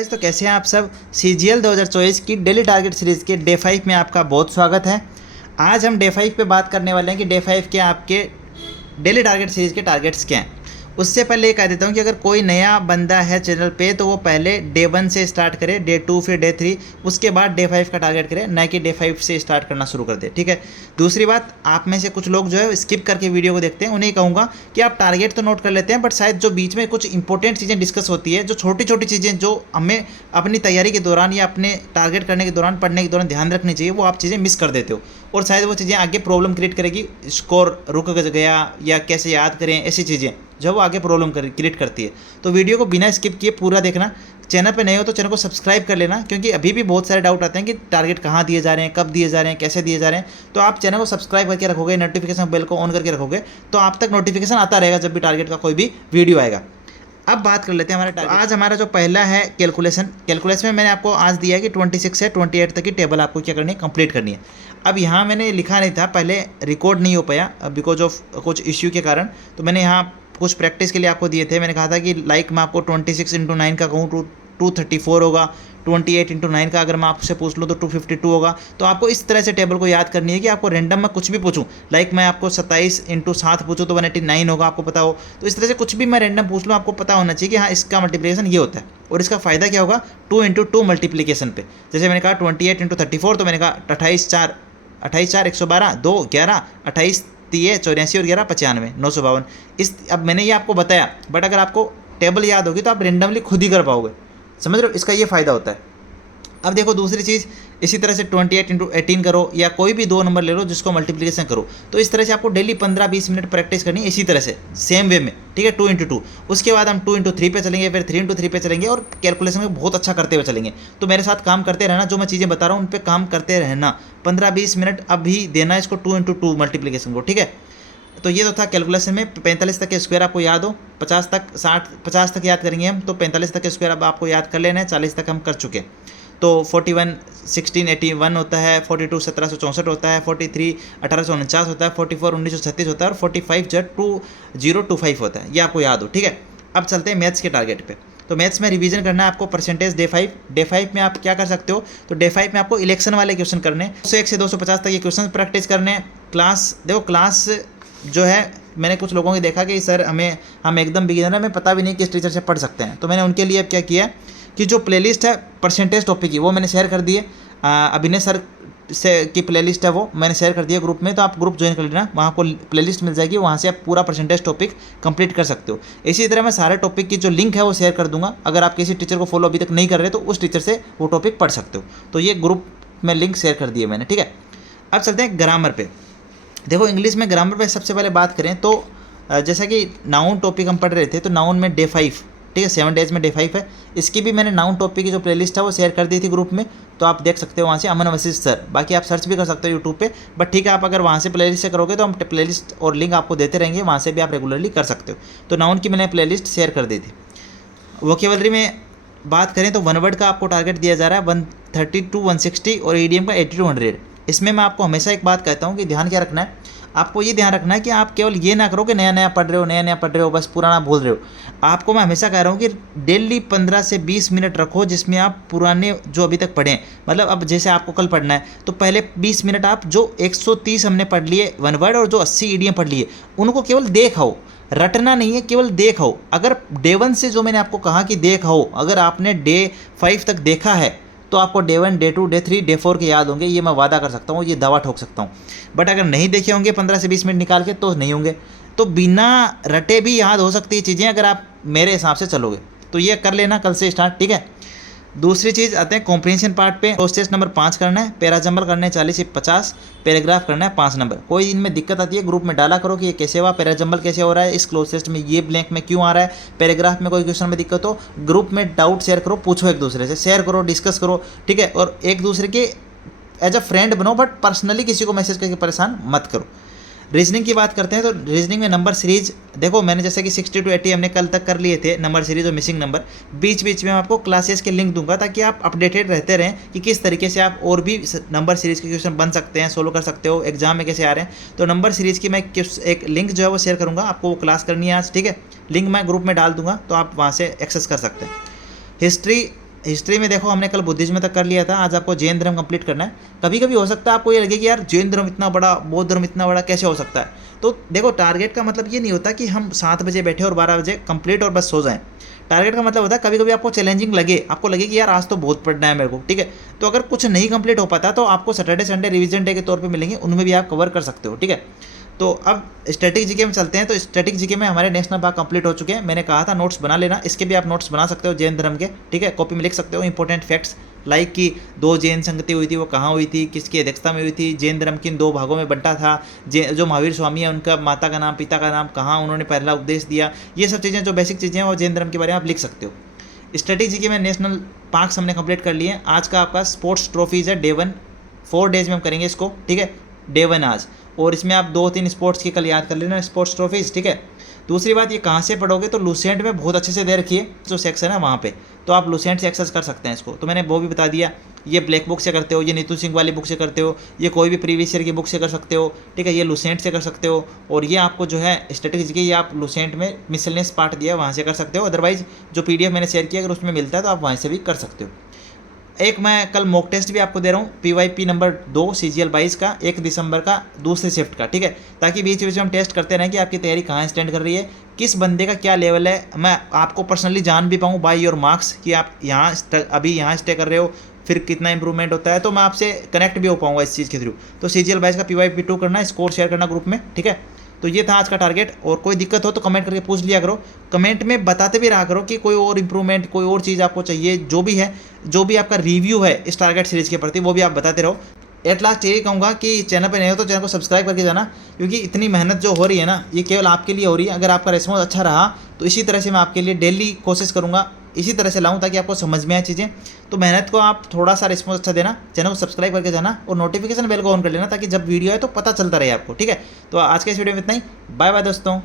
तो कैसे हैं आप सब। CGL 2024 की डेली टारगेट सीरीज़ के डे 5 में आपका बहुत स्वागत है। आज हम डे 5 पे बात करने वाले हैं कि डे 5 के आपके डेली टारगेट सीरीज़ के टारगेट्स क्या हैं। उससे पहले ये कह देता हूँ कि अगर कोई नया बंदा है चैनल पे तो वो पहले डे 1 से स्टार्ट करे, डे 2 फिर डे 3, उसके बाद डे 5 का टारगेट करे, ना कि डे 5 से स्टार्ट करना शुरू कर दे। ठीक है। दूसरी बात, आप में से कुछ लोग जो है स्किप करके वीडियो को देखते हैं, उन्हें कहूँगा कि आप टारगेट तो नोट कर लेते हैं, बट शायद जो बीच में कुछ इंपॉर्टेंट चीज़ें डिस्कस होती है, जो छोटी छोटी चीज़ें जो हमें अपनी तैयारी के दौरान या अपने टारगेट करने के दौरान, पढ़ने के दौरान ध्यान रखनी चाहिए, वो आप चीज़ें मिस कर देते हो और शायद वो चीज़ें आगे प्रॉब्लम क्रिएट करेगी। स्कोर रुक गया या कैसे याद करें, ऐसी चीज़ें जो वो आगे प्रॉब्लम क्रिएट करती है। तो वीडियो को बिना स्किप किए पूरा देखना। चैनल पे नए हो तो चैनल को सब्सक्राइब कर लेना, क्योंकि अभी भी बहुत सारे डाउट आते हैं कि टारगेट कहाँ दिए जा रहे हैं, कब दिए जा रहे हैं, कैसे दिए जा रहे हैं। तो आप चैनल को सब्सक्राइब करके रखोगे, नोटिफिकेशन बेल को ऑन करके रखोगे, तो आप तक नोटिफिकेशन आता रहेगा जब भी टारगेट का कोई भी वीडियो आएगा। अब बात कर लेते हैं हमारे टारगेट। आज हमारा जो पहला है कैलकुलेशन में मैंने आपको आज दिया है कि 26 से 28 तक की टेबल आपको क्या करनी है, कंप्लीट करनी है। अब यहाँ मैंने लिखा नहीं था, पहले रिकॉर्ड नहीं हो पाया बिकॉज ऑफ कुछ इश्यू के कारण, तो मैंने यहाँ कुछ प्रैक्टिस के लिए आपको दिए थे। मैंने कहा था कि लाइक मैं आपको 26 × 9 का कहूँ तो 234 होगा, 28 × 9 का अगर मैं आपसे पूछ लूँ तो 252 होगा। तो आपको इस तरह से टेबल को याद करनी है कि आपको रैंडम में कुछ भी पूछूं, लाइक मैं आपको 27 × 7 पूछूं तो 189 होगा, आपको पता हो। तो इस तरह से कुछ भी मैं रैंडम पूछ लूँ, आपको पता होना चाहिए कि हाँ इसका मल्टीप्लिकेशन ये होता है और इसका फ़ायदा क्या होगा 2 × 2 मल्टीप्लिकेशन पे। जैसे मैंने कहा 28 × 34, तो मैंने कहा 28 4 112, 2 11, 28 84 और 11 95, 952। अब मैंने ये आपको बताया, बट अगर आपको टेबल याद होगी तो आप रेंडमली खुद ही कर पाओगे, समझ रहे हो। इसका ये फ़ायदा होता है। अब देखो दूसरी चीज़, इसी तरह से 28 × 18 करो या कोई भी दो नंबर ले लो जिसको मल्टीप्लिकेशन करो। तो इस तरह से आपको डेली 15-20 मिनट प्रैक्टिस करनी है, इसी तरह से सेम वे में। ठीक है, 2 × 2। उसके बाद हम 2 × 3 पे चलेंगे, फिर 3 × 3 पे चलेंगे और कैलकुलेशन में बहुत अच्छा करते हुए चलेंगे। तो मेरे साथ काम करते रहना, जो मैं चीज़ें बता रहा हूँ उन पर काम करते रहना। 15-20 मिनट अभी देना इसको 2 × 2 मल्टीप्लिकेशन को। ठीक है। तो ये तो था कैलकुलेशन में। 45 तक के स्क्वायर आपको याद हो, 50 तक 50 तक याद करेंगे हम, तो 45 तक के स्क्वायर अब आपको याद कर लेना है। 40 तक हम कर चुके। तो 41 1681 होता है, 42 1764 होता है, 43 1849 होता है, 44 1936 होता है और 45 जो 2025 होता है। ये आपको याद हो। ठीक है। अब चलते हैं मैथ्स के टारगेट पे। तो मैथ्स में रिवीजन करना है आपको परसेंटेज डे 5। डे 5 में आप क्या कर सकते हो, तो डे 5 में आपको इलेक्शन वाले क्वेश्चन करने, 201 से 250 तक ये क्वेश्चन प्रैक्टिस करने। क्लास देखो, क्लास जो है मैंने कुछ लोगों ने देखा कि सर हम एकदम बिगिनर है, हमें पता भी नहीं किस टीचर से पढ़ सकते हैं। तो मैंने उनके लिए अब क्या किया कि जो प्लेलिस्ट है परसेंटेज टॉपिक की, वो मैंने शेयर कर दी है। अभिनय सर से की प्लेलिस्ट है, वो मैंने शेयर कर दिया ग्रुप में, तो आप ग्रुप ज्वाइन कर लेना, वहाँ आपको प्लेलिस्ट मिल जाएगी, वहाँ से आप पूरा परसेंटेज टॉपिक कंप्लीट कर सकते हो। इसी तरह मैं सारे टॉपिक की जो लिंक है वो शेयर कर दूंगा। अगर आप किसी टीचर को फॉलो अभी तक नहीं कर रहे तो उस टीचर से वो टॉपिक पढ़ सकते हो। तो ये ग्रुप में लिंक शेयर कर दिए मैंने। ठीक है। अब चलते हैं ग्रामर पे। देखो इंग्लिश में ग्रामर पे सबसे पहले बात करें तो जैसा कि नाउन टॉपिक हम पढ़ रहे थे, तो नाउन में डे 5, ठीक है, 7 डेज में डे 5 है। इसकी भी मैंने नाउन टॉपिक की जो प्लेलिस्ट है वो शेयर कर दी थी ग्रुप में, तो आप देख सकते हो वहाँ से, अमन वशिष्ठ सर। बाकी आप सर्च भी कर सकते हो यूट्यूब पे, बट ठीक है, आप अगर वहाँ से प्लेलिस्ट से करोगे तो हम प्लेलिस्ट और लिंक आपको देते रहेंगे, वहाँ से भी आप रेगुलरली कर सकते हो। तो नाउन की मैंने प्लेलिस्ट शेयर कर दी थी। वोकेबलरी में बात करें तो वन वर्ड का आपको टारगेट दिया जा रहा है 130 to 160 और ईडीएम का 80 to 100। इसमें मैं आपको हमेशा एक बात कहता हूँ कि ध्यान क्या रखना है, आपको ये ध्यान रखना है कि आप केवल ये ना करो कि नया नया पढ़ रहे हो बस पुराना भूल रहे हो। आपको मैं हमेशा कह रहा हूँ कि डेली 15 से 20 मिनट रखो जिसमें आप पुराने जो अभी तक पढ़ें, मतलब अब जैसे आपको कल पढ़ना है तो पहले 20 मिनट आप जो 130 हमने पढ़ लिए वन वर्ड और जो 80 ईडीएम पढ़ लिए उनको केवल देखो, रटना नहीं है, केवल देखो। अगर डे 1 से जो मैंने आपको कहा कि देखो, अगर आपने डे 5 तक देखा है तो आपको डे 1 डे 2 डे 3 डे 4 के याद होंगे, ये मैं वादा कर सकता हूँ, ये दवा ठोक सकता हूँ। बट अगर नहीं देखे होंगे 15 से 20 मिनट निकाल के तो नहीं होंगे। तो बिना रटे भी याद हो सकती है चीज़ें अगर आप मेरे हिसाब से चलोगे। तो ये कर लेना कल से स्टार्ट। ठीक है। दूसरी चीज़ आते हैं कॉम्प्रिहेंशन पार्ट पे। क्लोज टेस्ट नंबर 5 करना है, पैरा जंबल करना है 40 से 50, पैराग्राफ करना है 5 नंबर। कोई इनमें दिक्कत आती है ग्रुप में डाला करो कि ये कैसे हुआ, पैरा जंबल कैसे हो रहा है, इस क्लोज टेस्ट में ये ब्लैंक में क्यों आ रहा है, पैराग्राफ में कोई क्वेश्चन में दिक्कत हो, ग्रुप में डाउट शेयर करो, पूछो एक दूसरे से, शेयर करो, डिस्कस करो। ठीक है। और एक दूसरे के एज अ फ्रेंड बनो, बट पर्सनली किसी को मैसेज करके परेशान मत करो। रीजनिंग की बात करते हैं तो रीजनिंग में नंबर सीरीज देखो, मैंने जैसे कि 60 to 80 हमने कल तक कर लिए थे नंबर सीरीज और मिसिंग नंबर। बीच बीच में मैं आपको क्लासेस के लिंक दूंगा ताकि आप अपडेटेड रहते रहें कि किस तरीके से आप और भी नंबर सीरीज के क्वेश्चन बन सकते हैं, सोल्व कर सकते हो, एग्जाम में कैसे आ रहे हैं। तो नंबर सीरीज की मैं एक लिंक जो है वो शेयर करूँगा, आपको वो क्लास करनी है आज। ठीक है। लिंक मैं ग्रुप में डाल दूंगा तो आप वहाँ से एक्सेस कर सकते हैं। हिस्ट्री हिस्ट्री में देखो हमने कल बुद्धिज्म तक कर लिया था, आज आपको जैन धर्म कंप्लीट करना है। कभी कभी हो सकता है आपको ये लगे कि यार जैन धर्म इतना बड़ा, बौद्ध धर्म इतना बड़ा कैसे हो सकता है। तो देखो टारगेट का मतलब ये नहीं होता कि हम 7 बजे बैठे और 12 बजे कंप्लीट और बस सो जाएं। टारगेट का मतलब होता है कभी कभी आपको चैलेंजिंग लगे, आपको लगे कि यार आज तो बहुत पढ़ना है मेरे को, ठीक है। तो अगर कुछ नहीं कंप्लीट हो पाता तो आपको सैटरडे संडे रिवीजन डे के तौर पे मिलेंगे, उनमें भी आप कवर कर सकते हो, ठीक है। तो अब स्टैटिक जीके में चलते हैं। तो स्टैटिक जीके में हमारे नेशनल भाग कंप्लीट हो चुके हैं। मैंने कहा था नोट्स बना लेना, इसके भी आप नोट्स बना सकते हो जैन धर्म के, ठीक है। कॉपी में लिख सकते हो इंपॉर्टेंट फैक्ट्स लाइक कि 2 जैन संगति हुई थी, वो कहाँ हुई थी, किसकी अध्यक्षता में हुई थी, जैन धर्म किन 2 भागों में बंटा था, जो महावीर स्वामी है उनका माता का नाम पिता का नाम, कहाँ उन्होंने पहला उपदेश दिया, ये सब चीज़ें जो बेसिक चीज़ें हैं वो जैन धर्म के बारे में आप लिख सकते हो। स्टैटिक जीके में नेशनल पार्क्स हमने कंप्लीट कर लिए हैं। आज का आपका स्पोर्ट्स ट्रॉफीज़ है डे 1, 4 डेज में हम करेंगे इसको, ठीक है। डे 1 आज, और इसमें आप 2-3 स्पोर्ट्स की कल याद कर लेना, स्पोर्ट्स ट्रॉफीज़, ठीक है। दूसरी बात, ये कहाँ से पढ़ोगे, तो लूसेंट में बहुत अच्छे से दे रखी है जो सेक्शन है वहाँ पे, तो आप लूसेंट से एक्सेस कर सकते हैं इसको। तो मैंने वो भी बता दिया, ये ब्लैक बुक से करते हो, ये नीतू सिंह वाली बुक से करते हो, ये कोई भी प्रीवियस ईयर की बुक से कर सकते हो, ठीक है। ये लूसेंट से कर सकते हो, और ये आपको जो है स्टैटिक्स की ये आप लूसेंट में मिसलेनियस पार्ट दिया है वहाँ से कर सकते हो। अदरवाइज जो PDF मैंने शेयर किया अगर उसमें मिलता है तो आप वहाँ से भी कर सकते हो। एक मैं कल मॉक टेस्ट भी आपको दे रहा हूँ, PYP नंबर 2 CGL 22 का, 1 दिसंबर का, दूसरी शिफ्ट का, ठीक है। ताकि बीच बीच में हम टेस्ट करते रहें कि आपकी तैयारी कहाँ स्टैंड कर रही है, किस बंदे का क्या लेवल है। मैं आपको पर्सनली जान भी पाऊँ बाय योर मार्क्स कि आप यहाँ अभी यहाँ स्टे कर रहे हो, फिर कितना इंप्रूवमेंट होता है, तो मैं आपसे कनेक्ट भी हो पाऊँगा इस चीज़ के थ्रू। तो CGL 22 का PYP 2 करना, स्कोर शेयर करना ग्रुप में, ठीक है। तो ये था आज का टारगेट, और कोई दिक्कत हो तो कमेंट करके पूछ लिया करो, कमेंट में बताते भी रहा करो कि कोई और इंप्रूवमेंट, कोई और चीज़ आपको चाहिए, जो भी है, जो भी आपका रिव्यू है इस टारगेट सीरीज़ के प्रति वो भी आप बताते रहो। एट लास्ट यही कहूँगा कि चैनल पर नए हो तो चैनल को सब्सक्राइब करके जाना, क्योंकि इतनी मेहनत जो हो रही है ना ये केवल आपके लिए हो रही है। अगर आपका रिस्पॉन्स अच्छा रहा तो इसी तरह से मैं आपके लिए डेली कोशिश करूँगा, इसी तरह से लाऊं ताकि आपको समझ में आए चीज़ें। तो मेहनत को आप थोड़ा सा रिस्पॉन्स अच्छा देना, चैनल को सब्सक्राइब करके जाना, और नोटिफिकेशन बेल को ऑन कर लेना ताकि जब वीडियो है तो पता चलता रहे आपको, ठीक है। तो आज के इस वीडियो में इतना ही, बाय बाय दोस्तों।